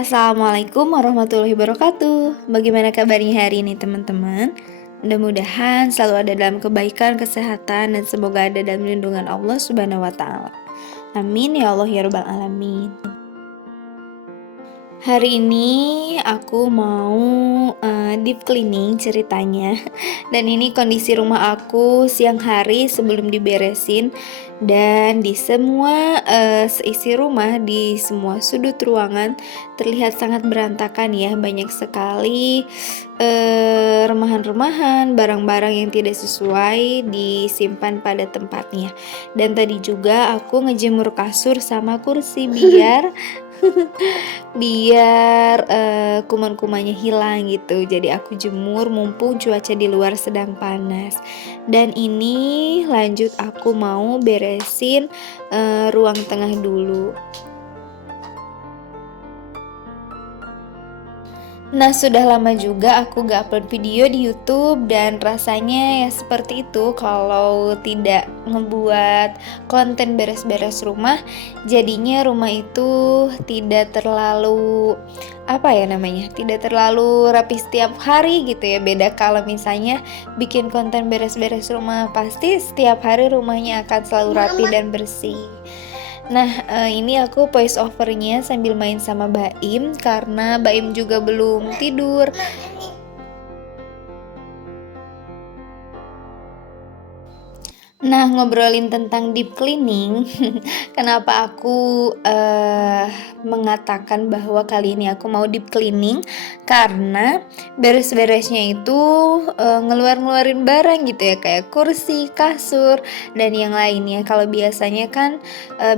Assalamualaikum warahmatullahi wabarakatuh. Bagaimana kabarnya hari ini teman-teman? Mudah-mudahan selalu ada dalam kebaikan, kesehatan, dan semoga ada dalam lindungan Allah Subhanahu wa Ta'ala. Amin ya Allah ya Rabbal 'Alamin. Hari ini aku mau deep cleaning ceritanya. Dan ini kondisi rumah aku siang hari sebelum diberesin. Dan di semua seisi rumah, di semua sudut ruangan terlihat sangat berantakan ya. Banyak sekali remahan-remahan, barang-barang yang tidak sesuai disimpan pada tempatnya. Dan tadi juga aku ngejemur kasur sama kursi biar kuman-kumannya hilang gitu. Jadi aku jemur mumpung cuaca di luar sedang panas. Dan ini lanjut aku mau beresin ruang tengah dulu. Nah, sudah lama juga aku gak upload video di YouTube dan rasanya ya seperti itu kalau tidak ngebuat konten beres-beres rumah, jadinya rumah itu tidak terlalu tidak terlalu rapi setiap hari gitu ya. Beda kalau misalnya bikin konten beres-beres rumah, pasti setiap hari rumahnya akan selalu rapi dan bersih. Nah, ini aku voice overnya sambil main sama Baim karena Baim juga belum tidur. Nah, ngobrolin tentang deep cleaning, kenapa aku mengatakan bahwa kali ini aku mau deep cleaning, karena beres-beresnya itu ngeluarin barang gitu ya, kayak kursi, kasur, dan yang lainnya. Kalau biasanya kan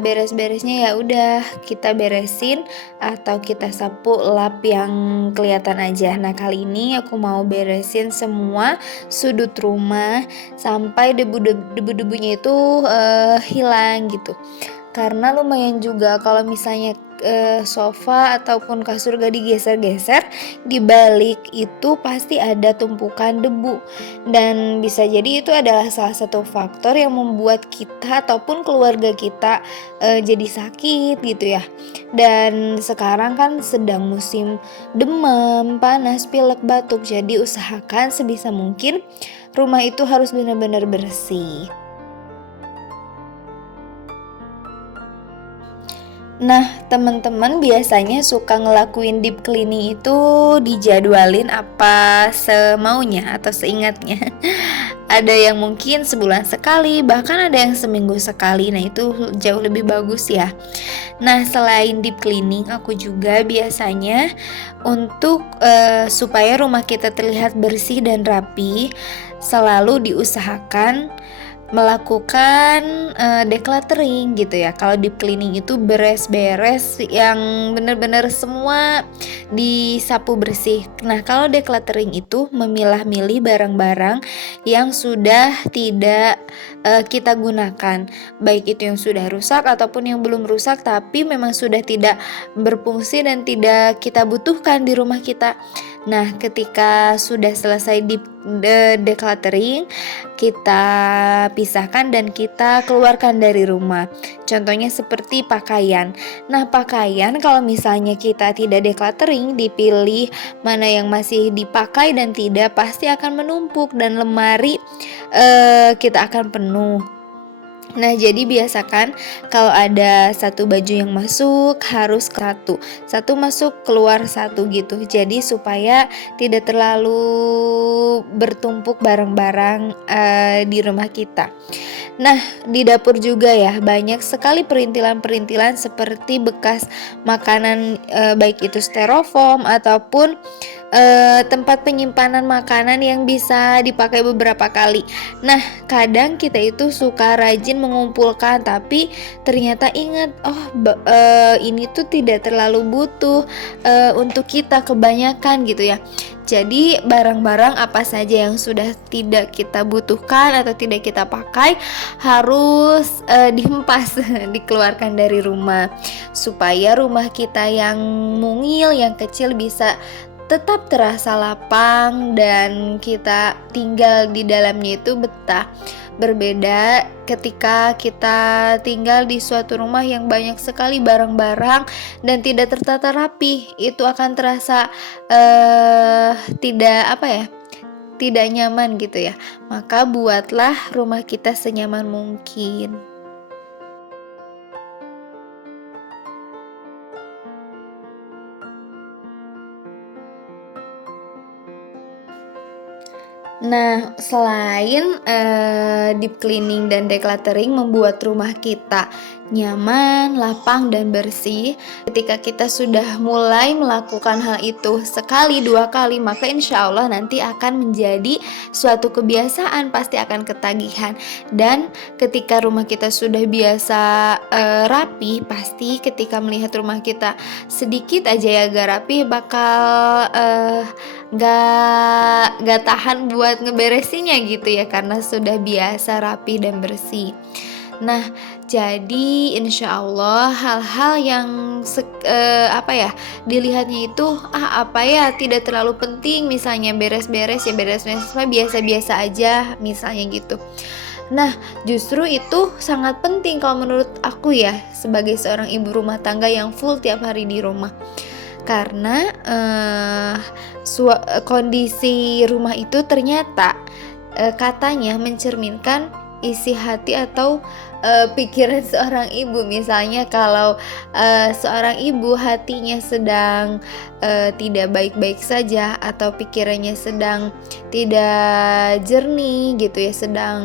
beres-beresnya ya udah kita beresin atau kita sapu lap yang kelihatan aja. Nah, kali ini aku mau beresin semua sudut rumah sampai debu-debunya itu hilang gitu. Karena lumayan juga kalau misalnya sofa ataupun kasur gak digeser-geser, di balik itu pasti ada tumpukan debu. Dan bisa jadi itu adalah salah satu faktor yang membuat kita ataupun keluarga kita jadi sakit gitu ya. Dan sekarang kan sedang musim demam, panas, pilek, batuk. Jadi usahakan sebisa mungkin rumah itu harus benar-benar bersih. Nah, teman-teman biasanya suka ngelakuin deep cleaning itu dijadwalin apa semaunya atau seingatnya. Ada yang mungkin sebulan sekali, bahkan ada yang seminggu sekali. Nah, itu jauh lebih bagus ya. Nah, selain deep cleaning, aku juga biasanya untuk supaya rumah kita terlihat bersih dan rapi, selalu diusahakan melakukan decluttering gitu ya. Kalau deep cleaning itu beres-beres yang benar-benar semua disapu bersih. Nah, kalau decluttering itu memilah-milih barang-barang yang sudah tidak kita gunakan, baik itu yang sudah rusak ataupun yang belum rusak tapi memang sudah tidak berfungsi dan tidak kita butuhkan di rumah kita. Nah, ketika sudah selesai decluttering, kita pisahkan dan kita keluarkan dari rumah. Contohnya seperti pakaian. Nah, pakaian kalau misalnya kita tidak decluttering, dipilih mana yang masih dipakai dan tidak, pasti akan menumpuk dan lemari kita akan penuh. Nah, jadi biasakan kalau ada satu baju yang masuk harus satu masuk keluar satu gitu. Jadi supaya tidak terlalu bertumpuk barang-barang di rumah kita. Nah, di dapur juga ya banyak sekali perintilan-perintilan seperti bekas makanan, baik itu styrofoam ataupun tempat penyimpanan makanan yang bisa dipakai beberapa kali. Nah, kadang kita itu suka rajin mengumpulkan tapi ternyata ingat ini tuh tidak terlalu butuh untuk kita kebanyakan gitu ya. Jadi barang-barang apa saja yang sudah tidak kita butuhkan atau tidak kita pakai harus dihempas, dikeluarkan dari rumah supaya rumah kita yang mungil, yang kecil bisa tetap terasa lapang dan kita tinggal di dalamnya itu betah. Berbeda ketika kita tinggal di suatu rumah yang banyak sekali barang-barang dan tidak tertata rapi, itu akan terasa tidak apa ya, tidak nyaman gitu ya. Maka buatlah rumah kita senyaman mungkin. Nah, selain, deep cleaning dan decluttering membuat rumah kita nyaman, lapang, dan bersih, ketika kita sudah mulai melakukan hal itu sekali, 2 kali, maka insya Allah nanti akan menjadi suatu kebiasaan, pasti akan ketagihan. Dan ketika rumah kita sudah biasa, rapi, pasti ketika melihat rumah kita sedikit aja ya agak rapi bakal, nggak tahan buat ngeberesinnya gitu ya karena sudah biasa rapi dan bersih. Nah, jadi insya Allah hal-hal yang apa ya, dilihatnya itu, apa ya, tidak terlalu penting misalnya beres-beres, ya beres-beres mah biasa-biasa aja misalnya gitu. Nah, justru itu sangat penting kalau menurut aku ya, sebagai seorang ibu rumah tangga yang full tiap hari di rumah. Karena, kondisi rumah itu ternyata, katanya mencerminkan isi hati atau, pikiran seorang ibu. Misalnya kalau, seorang ibu hatinya sedang, tidak baik-baik saja atau pikirannya sedang tidak jernih gitu ya, sedang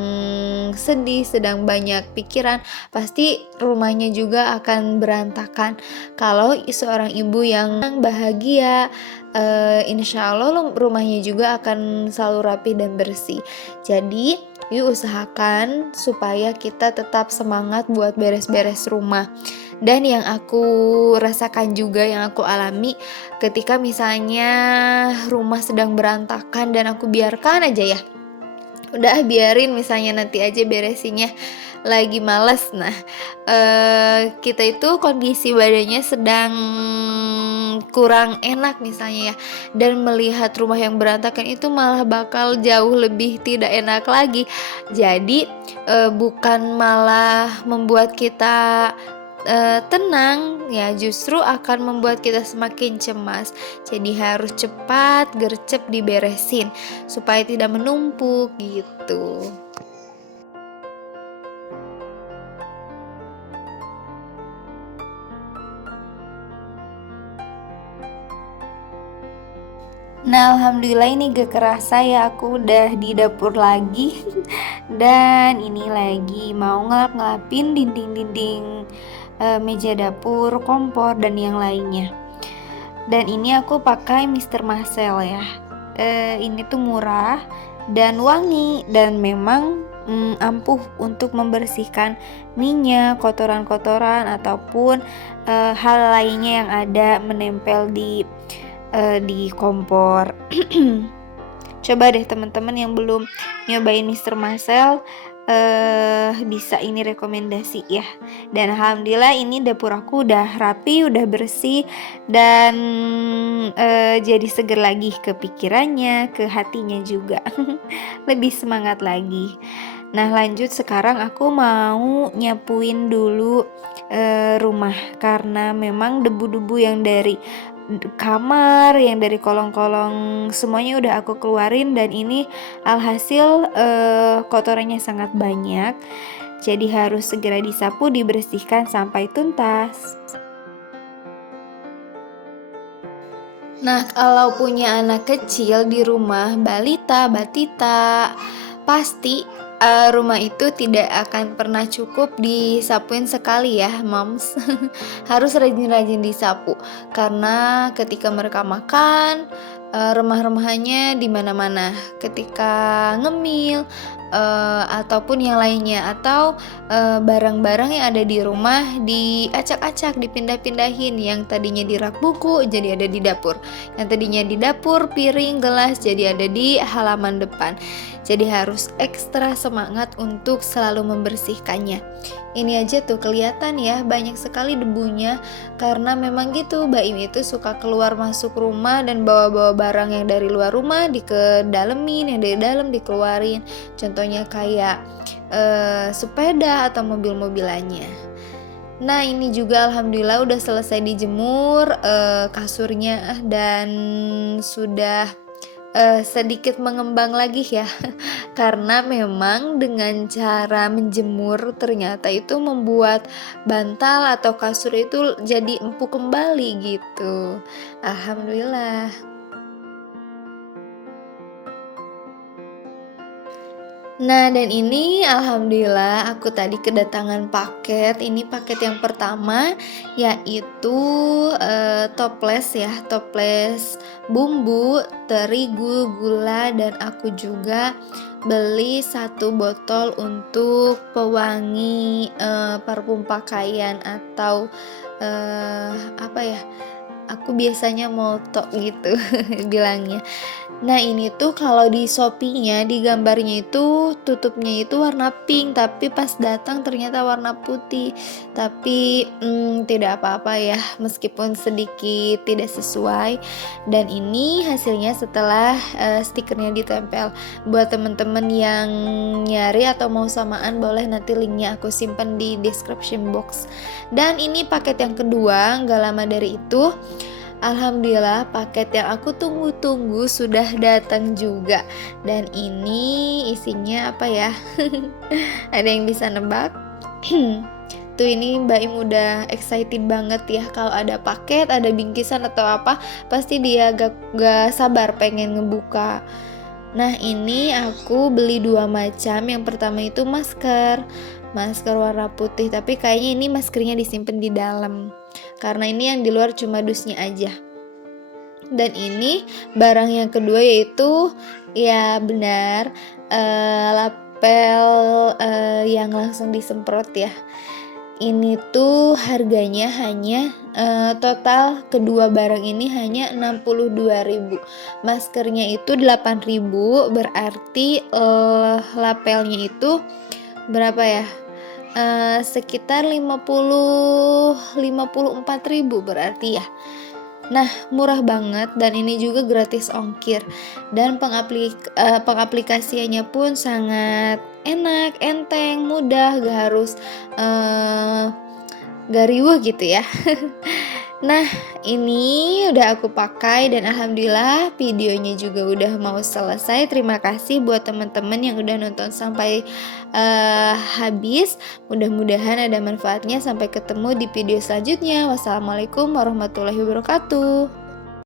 sedih, sedang banyak pikiran, pasti rumahnya juga akan berantakan. Kalau seorang ibu yang bahagia, insya Allah rumahnya juga akan selalu rapi dan bersih. Jadi yuk usahakan supaya kita tetap semangat buat beres-beres rumah. Dan yang aku rasakan juga, yang aku alami ketika misalnya rumah sedang berantakan dan aku biarkan aja ya, udah biarin misalnya nanti aja beresinnya, lagi males. Nah, kita itu kondisi badannya sedang kurang enak misalnya ya, dan melihat rumah yang berantakan itu malah bakal jauh lebih tidak enak lagi. Jadi, bukan malah membuat kita, tenang, ya justru akan membuat kita semakin cemas. Jadi harus cepat, gercep diberesin supaya tidak menumpuk gitu. Nah, alhamdulillah ini gak kerasa ya aku udah di dapur lagi dan ini lagi mau ngelap-ngelapin dinding-dinding, meja dapur, kompor, dan yang lainnya. Dan ini aku pakai Mister Muscle ya. Ini tuh murah dan wangi dan memang ampuh untuk membersihkan minyak, kotoran-kotoran ataupun hal lainnya yang ada menempel di kompor. Coba deh teman-teman yang belum nyobain Mister Muscle, bisa ini rekomendasi ya. Dan alhamdulillah ini dapur aku udah rapi, udah bersih dan jadi seger lagi ke pikirannya, ke hatinya juga. Lebih semangat lagi. Nah, lanjut sekarang aku mau nyapuin dulu rumah karena memang debu-debu yang dari kamar, yang dari kolong-kolong semuanya udah aku keluarin dan ini alhasil kotorannya sangat banyak. Jadi harus segera disapu, dibersihkan sampai tuntas. Nah, kalau punya anak kecil di rumah, balita, batita, pasti rumah itu tidak akan pernah cukup disapuin sekali ya, moms. Harus rajin-rajin disapu karena ketika mereka makan, remah-remahannya di mana-mana. Ketika ngemil, ataupun yang lainnya atau barang-barang yang ada di rumah diacak-acak, dipindah-pindahin, yang tadinya di rak buku jadi ada di dapur, yang tadinya di dapur piring gelas jadi ada di halaman depan. Jadi harus ekstra semangat untuk selalu membersihkannya. Ini aja tuh kelihatan ya banyak sekali debunya karena memang gitu Baim itu suka keluar masuk rumah dan bawa-bawa barang yang dari luar rumah dikedalemin, yang dari dalam dikeluarin. Contohnya kayak sepeda atau mobil-mobilannya. Nah ini juga alhamdulillah udah selesai dijemur, kasurnya dan sudah, sedikit mengembang lagi ya. Karena memang dengan cara menjemur ternyata itu membuat bantal atau kasur itu jadi empuk kembali gitu. Alhamdulillah. Nah, dan ini alhamdulillah aku tadi kedatangan paket. Ini paket yang pertama yaitu, toples ya, toples bumbu, terigu, gula, dan aku juga beli satu botol untuk pewangi, parfum pakaian atau, apa ya, aku biasanya molto gitu bilangnya. Nah ini tuh kalau di Shopee-nya, di gambarnya itu tutupnya itu warna pink, tapi pas datang ternyata warna putih. Tapi, tidak apa-apa ya, meskipun sedikit tidak sesuai. Dan ini hasilnya setelah, stikernya ditempel. Buat temen-temen yang nyari atau mau samaan boleh nanti linknya aku simpan di description box. Dan ini paket yang kedua, nggak lama dari itu, alhamdulillah paket yang aku tunggu-tunggu sudah datang juga. Dan ini isinya apa ya? Ada yang bisa nebak? Tuh ini Mbak Im udah excited banget ya kalau ada paket, ada bingkisan atau apa, pasti dia gak sabar pengen ngebuka. Nah ini aku beli dua macam. Yang pertama itu masker warna putih, tapi kayaknya ini maskernya disimpan di dalam. Karena ini yang di luar cuma dusnya aja. Dan ini barang yang kedua yaitu ya benar, lapel, yang langsung disemprot ya. Ini tuh harganya hanya, total kedua barang ini hanya 62.000. Maskernya itu 8.000, berarti, lapelnya itu berapa ya, sekitar 54.000 berarti ya. Nah, murah banget dan ini juga gratis ongkir. Dan pengaplikasiannya pun sangat enak, enteng, mudah, gak harus, gak riweuh gitu ya. Nah, ini udah aku pakai dan alhamdulillah videonya juga udah mau selesai. Terima kasih buat teman-teman yang udah nonton sampai, habis. Mudah-mudahan ada manfaatnya. Sampai ketemu di video selanjutnya. Wassalamualaikum warahmatullahi wabarakatuh.